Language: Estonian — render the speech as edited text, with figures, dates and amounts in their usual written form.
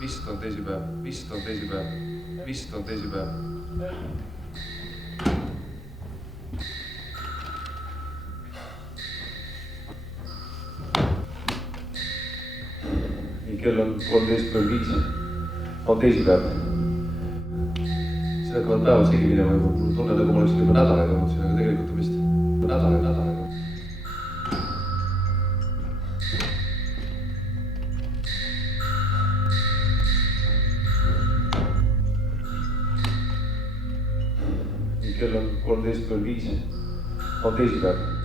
vist on teisipäev, vist on teisipäev, vist on teisipäev. nii, kell on 13:05, on teisipäev. siin hakkavad päevad segi minema juba, mul tunne nagu ma oleksin juba nädalaid olnud siin, aga tegelikult on vist nädalaid. kell on 13:05, on teisipäev.